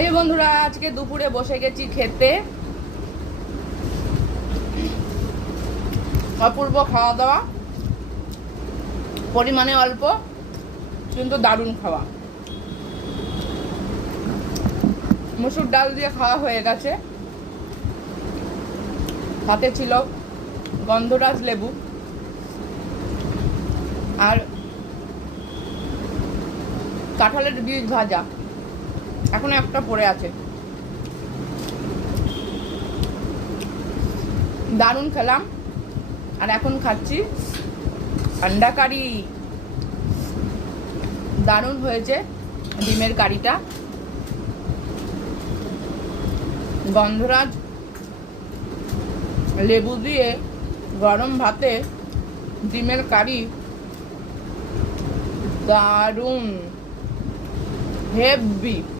এই বন্ধুরা, আজকে দুপুরে বসে গেছি খেতে। অপূর্ব খাওয়া দাওয়া, পরিমাণে অল্প কিন্তু দারুণ খাওয়া। মসুর ডাল দিয়ে খাওয়া হয়ে গেছে, সাথে ছিল গন্ধরাজ লেবু আর কাঁঠালের বীজ ভাজা, এখন একটা পড়ে আছে। দারুণ খেলাম। আর এখন খাচ্ছি আন্ডা কারি। দারুণ হয়েছে ডিমের কারিটা। গন্ধরাজ লেবু দিয়ে গরম ভাতে ডিমের কারি দারুণ, হেভি।